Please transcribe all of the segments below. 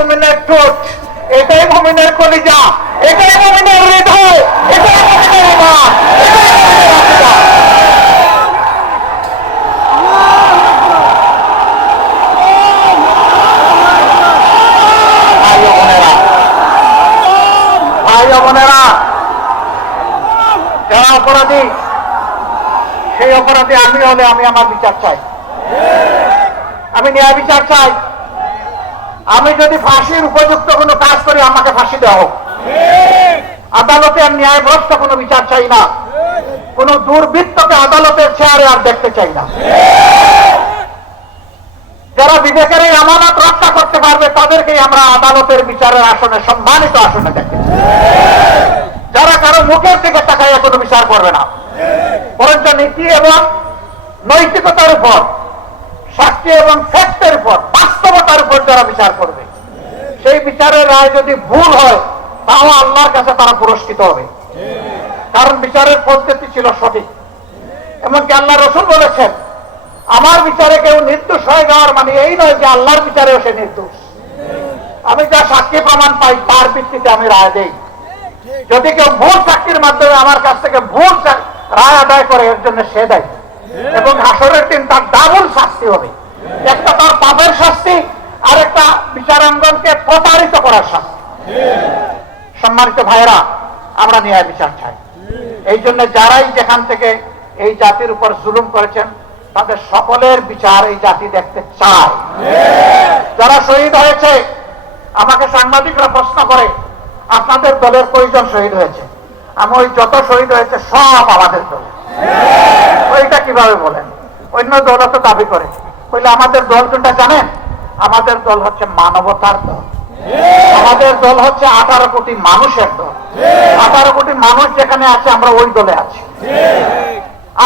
মুমিনের ঠোঁট, এটাই মুমিনের কলিজা, এটাই মুমিনের হৃদয়, এটাই মুমিনের যারা অপরাধী, সেই অপরাধী আমি হলে আমি আমার বিচার চাই। আমি ন্যায় বিচার চাই। আমি যদি ফাঁসির উপযুক্ত কোনো কাজ করি আমাকে ফাঁসি দেওয়া হোক। আদালতে আর ন্যায়গ্রস্ত কোনো বিচার চাই না। কোন দুর্বৃত্তকে আদালতের চেয়ারে আর দেখতে চাই না। যারা বিবেকের এই আমানত রক্ষা করতে পারবে তাদেরকেই আমরা আদালতের বিচারের আসনে সম্মানিত আসনে দেখি যারা কারও মুখের দিকে তাকাইয়া কোনো বিচার করবে না। বরঞ্চ নীতি এবং নৈতিকতার উপর সাক্ষী এবং ফ্যাক্টের উপর বাস্তবতার উপর যারা বিচার করবে। সেই বিচারের রায় যদি ভুল হয়, তাও আল্লাহর কাছে তারা পুরস্কৃত হবে। কারণ বিচারের পদ্ধতি ছিল সঠিক। এমনকি আল্লাহ রসুল বলেছেন, আমার বিচারে কেউ নির্দোষ হয়ে যাওয়ার মানে এই নয় যে আল্লাহর বিচারেও সে নির্দোষ। আমি যা সাক্ষী প্রমাণ পাই, তার ভিত্তিতে আমি রায় দেই। যদি কেউ ভুল সাক্ষীর মাধ্যমে আমার কাছ থেকে ভুল রায় আদায় করে, এর জন্য সে দেয়। এবং হাসরের দিন তার ডাবল শাস্তি হবে। একটা তার পাপের শাস্তি আর একটা বিচারাঙ্গনকে প্রতারিত করার শাস্তি। সম্মানিত ভাইয়েরা, আমরা ন্যায় বিচার চাই। এই জন্য যারাই যেখান থেকে এই জাতির উপর জুলুম করেছেন, তাদের সকলের বিচার এই জাতি দেখতে চায়। যারা শহীদ হয়েছে, আমাকে সাংবাদিকরা প্রশ্ন করে, আপনাদের দলের কয়জন শহীদ হয়েছে? আমি ওই যত শহীদ হয়েছে, সব আমাদের দলে ওইটা কীভাবে বলেন? অন্য দল তো দাবি করে। বললে আমাদের দল কোনটা জানেন? আমাদের দল হচ্ছে মানবতার দল। আমাদের দল হচ্ছে আঠারো কোটি মানুষের দল। আঠারো কোটি মানুষ যেখানে আছে আমরা ওই দলে আছি।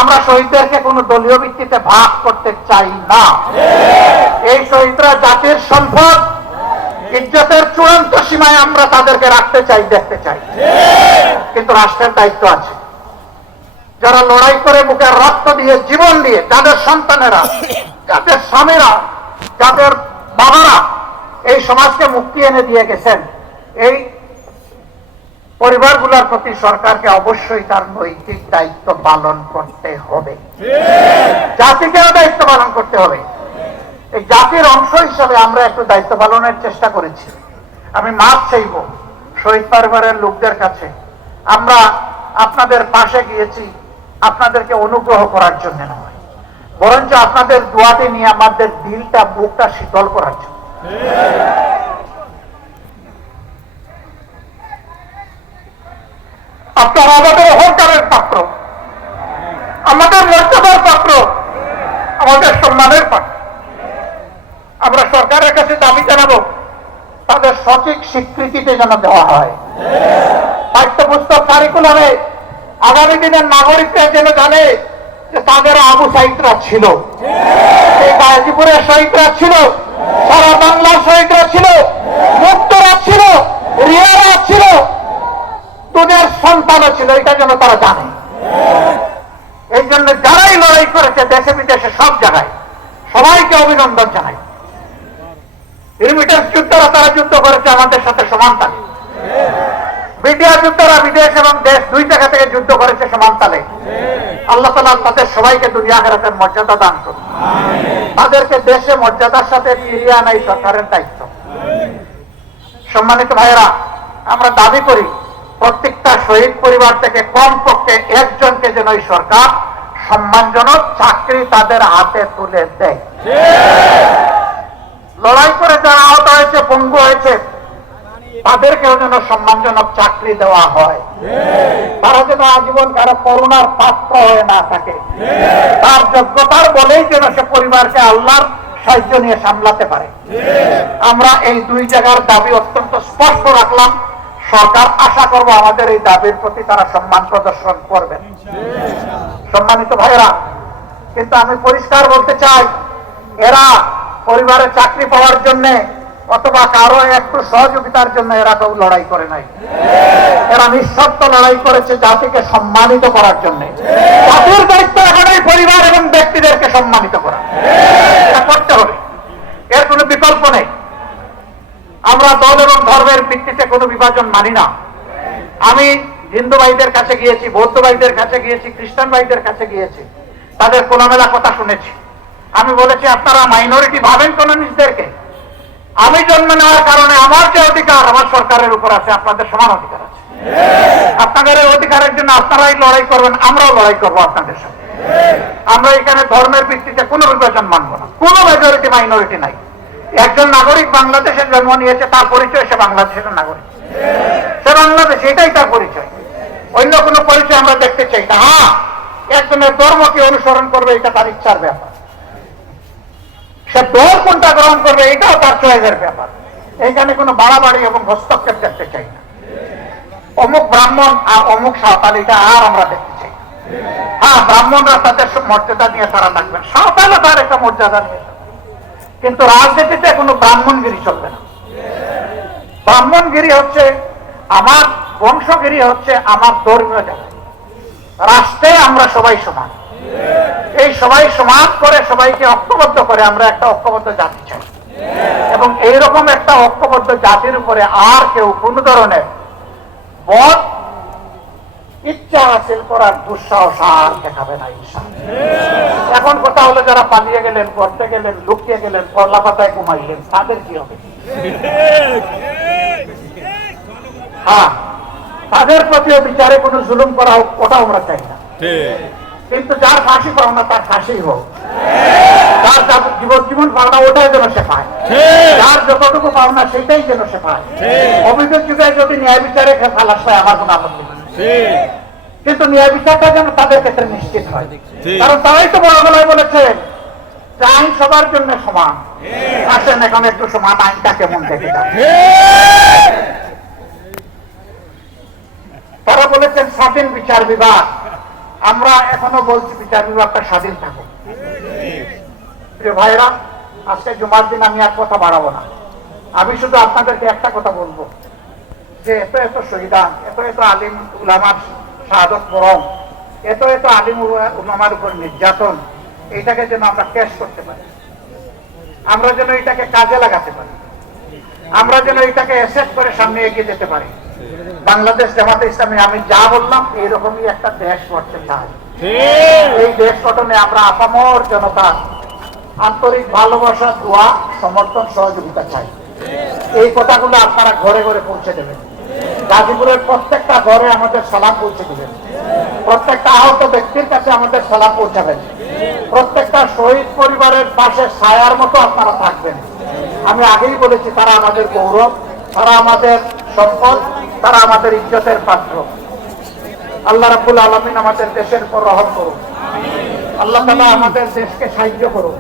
আমরা শহীদদেরকে কোন দলীয় ভিত্তিতে ভাগ করতে চাই না। এই শহীদরা জাতির সম্পদ ইজ্জতের চূড়ান্ত সীমায় আমরা তাদেরকে রাখতে চাই দেখতে চাই। কিন্তু রাষ্ট্রের দায়িত্ব আছে। যারা লড়াই করে বুকের রক্ত দিয়ে জীবন দিয়ে তাদের সন্তানেরা যাদের স্বামীরা যাদের বাবারা এই সমাজকে মুক্তি এনে দিয়ে গেছেন। এই পরিবারগুলোর প্রতি সরকারকে অবশ্যই তার নৈতিক দায়িত্ব পালন করতে হবে। জাতিকেও দায়িত্ব পালন করতে হবে। এই জাতির অংশ হিসাবে আমরা একটু দায়িত্ব পালনের চেষ্টা করেছি। আমি মাপ চাইব শহীদ পরিবারের লোকদের কাছে। আমরা আপনাদের পাশে গিয়েছি, আপনাদেরকে অনুগ্রহ করার জন্য। নয় বরঞ্চ আপনাদের দোয়াতে নিয়ে আমাদের দিলটা বুকটা শীতল করার জন্য। আপনারা আমাদের অহংকারের পাত্র। আমাদের মর্যাদার পাত্র। আমাদের সম্মানের পাত্র। আমরা সরকারের কাছে দাবি জানাব, তাদের সঠিক স্বীকৃতিতে যেন দেওয়া হয়। পাঠ্যপুস্তক কারিকুলামে আগামী দিনের নাগরিকরা যেন জানে তাদের আবু সাহিদরা ছিল। এই গাজীপুরের শহীদরা ছিল, সারা বাংলার শহীদরা ছিল, মুক্তরা ছিল, রিয়ারা ছিল, দুনিয়ার সন্তানও ছিল, এটা যেন তারা জানে। এই জন্য যারাই লড়াই করেছে, দেশে বিদেশে সব জায়গায় সবাইকে অভিনন্দন জানাই। রিমিটেন্স যুদ্ধরা তারা যুদ্ধ করেছে, আমাদের সাথে সমান তালে। বিডিআর যুদ্ধরা বিদেশ এবং দেশ দুই জায়গা থেকে যুদ্ধ করেছে সমান তালে। আল্লাহ তালা তাদের সবাইকে দুনিয়া আখেরাতের মর্যাদা দান করুন। তাদেরকে দেশে মর্যাদার সাথে ফিরিয়ে আনাই সরকারের দায়িত্ব। সম্মানিত ভাইয়েরা, আমরা দাবি করি, প্রত্যেকটা শহীদ পরিবার থেকে কমপক্ষে একজনকে যেন এই সরকার সম্মানজনক চাকরি তাদের হাতে তুলে দেয়। লড়াই করে যারা আহত হয়েছে, পঙ্গু হয়েছে তাদেরকেও যেন সম্মানজনক চাকরি দেওয়া হয়। তারা যেন আজীবন কারও করুণার পাত্র হয়ে না থাকে। তার যোগ্যতার বলেই যেন সে পরিবারকে আল্লাহর সাহায্য নিয়ে সামলাতে পারে। আমরা এই দুই জায়গার দাবি অত্যন্ত স্পষ্ট রাখলাম। সরকার আশা করব আমাদের এই দাবির প্রতি তারা সম্মান প্রদর্শন করবেন। সম্মানিত ভাইয়েরা, কিন্তু আমি পরিষ্কার বলতে চাই, এরা পরিবারে চাকরি পাওয়ার জন্য অথবা কারও একটু সহযোগিতার জন্য এরা কেউ লড়াই করে নাই। এরা নিঃশর্ত লড়াই করেছে জাতিকে সম্মানিত করার জন্য। জাতির দায়িত্ব এখন এই পরিবার এবং ব্যক্তিদেরকে সম্মানিত করা। করতে হবে। এর কোনো বিকল্প নেই। আমরা দল এবং ধর্মের ভিত্তিতে কোনো বিভাজন মানি না। আমি হিন্দু ভাইদের কাছে গিয়েছি, বৌদ্ধ ভাইদের কাছে গিয়েছি, খ্রিস্টান ভাইদের কাছে গিয়েছি। তাদের খোলামেলা কথা শুনেছি। আমি বলেছি, আপনারা মাইনরিটি ভাবেন কোনো নিজদেরকে। আমি জন্ম নেওয়ার কারণে আমার যে অধিকার, আমার সরকারের উপর আছে, আপনাদের সমান অধিকার আছে। আপনাদের অধিকারের জন্য আপনারাই লড়াই করবেন, আমরাও লড়াই করব আপনাদের সাথে। আমরা এখানে ধর্মের ভিত্তিতে কোনো বিভাজন মানব না। কোনো মেজরিটি মাইনরিটি নাই। একজন নাগরিক বাংলাদেশে জন্ম নিয়েছে, তার পরিচয় সে বাংলাদেশের নাগরিক। সে বাংলাদেশ, এটাই তার পরিচয়। অন্য কোনো পরিচয় আমরা দেখতে চাই না। হ্যাঁ একজনের ধর্মকে অনুসরণ করবে, এটা তার ইচ্ছার ব্যাপার। সে দল কোনটা গ্রহণ করবে, এটাও তার চয়েসের ব্যাপার। এইখানে কোনো বাড়াবাড়ি এবং হস্তক্ষেপ দেখতে চাই না। অমুক ব্রাহ্মণ আর অমুক সাঁওতাল, এটা আর আমরা দেখতে চাই হ্যাঁ ব্রাহ্মণরা তাদের মর্যাদা নিয়ে তারা থাকবেন। সাঁওতালও তার একটা মর্যাদা নিয়ে কিন্তু রাজনীতিতে কোনো ব্রাহ্মণগিরি চলবে না। ব্রাহ্মণগিরি হচ্ছে আমার বংশগিরি হচ্ছে আমার ধর্মীয় জায়গা রাষ্ট্রে আমরা সবাই সমান। সবাই সমান করে, সবাইকে ঐক্যবদ্ধ করে আমরা একটা ঐক্যবদ্ধ জাতি চাই। এবং এইরকম একটা ঐক্যবদ্ধ জাতির উপরে আর কেউ কোন ধরনের বদ ইচ্ছা হাসিল করার দুঃসাহস আর দেখাবে না, ইনশাআল্লাহ। এখন কথা হলো যারা পালিয়ে গেলেন করতে গেলেন, লুকিয়ে গেলেন করলা পাতায় ঘুমাইলেন, তাদের কি হবে? হ্যাঁ তাদের প্রতিও বিচারে কোনো জুলুম করা হোক ওটা আমরা চাই না। কিন্তু যার ফাঁসি পাও না তার ফাঁসি হোক। তার জীবন জীবন পাওনা ওটাই যেন সে পায়। যার যতটুকু পাওনা সেটাই যেন সে পায়। অভিযোগ যুগে যদি ন্যায় বিচারে খালাস পায় আমার কোনো আপত্তি কিন্তু ন্যায় বিচারটা যেন তাদের ক্ষেত্রে নিশ্চিত হয়। কারণ তারাই তো বড় গলায় বলেছেন যে আইন সবার জন্য সমান। আসেন এখন একটু সমান আইনটা কেমন দেখে তারা বলেছেন স্বাধীন বিচার বিভাগ আমরা এখনও বলছি বিচার বিভাগটা স্বাধীন থাকুক। ভাইরা আজকে জুমার দিন আমি আর কথা বাড়াবো না। আমি শুধু আপনাদেরকে একটা কথা বলব যে, এত এত শহীদান, এত এত আলিম উলামার শাহাদত পরম, এত এত আলিম উলা- উলামার উপর নির্যাতন, এইটাকে যেন আমরা ক্যাশ করতে পারি। আমরা যেন এটাকে কাজে লাগাতে পারি। আমরা যেন এটাকে অ্যাসেট করে সামনে এগিয়ে যেতে পারি। বাংলাদেশ জামাতে ইসলামী আমি যা বললাম এইরকমই একটা দেশ চাই। এই দেশ গঠনে আমরা আপামর জনতা আন্তরিক ভালোবাসা দোয়া সমর্থন সহযোগিতা চাই। এই কথাগুলো আপনারা ঘরে ঘরে পৌঁছে দেবেন। গাজীপুরের প্রত্যেকটা ঘরে আমাদের সালাম পৌঁছে দেবেন। প্রত্যেকটা আহত ব্যক্তির কাছে আমাদের সালাম পৌঁছাবেন। প্রত্যেকটা শহীদ পরিবারের পাশে ছায়ার মতো আপনারা থাকবেন। আমি আগেই বলেছি তারা আমাদের গৌরব তারা আমাদের সম্পদ তারা আমাদের ইজ্জতের পাত্র। আল্লাহ রাবুল আলমিন আমাদের দেশের উপর রহম করুন। আল্লাহ আমাদের দেশকে সাহায্য করুন।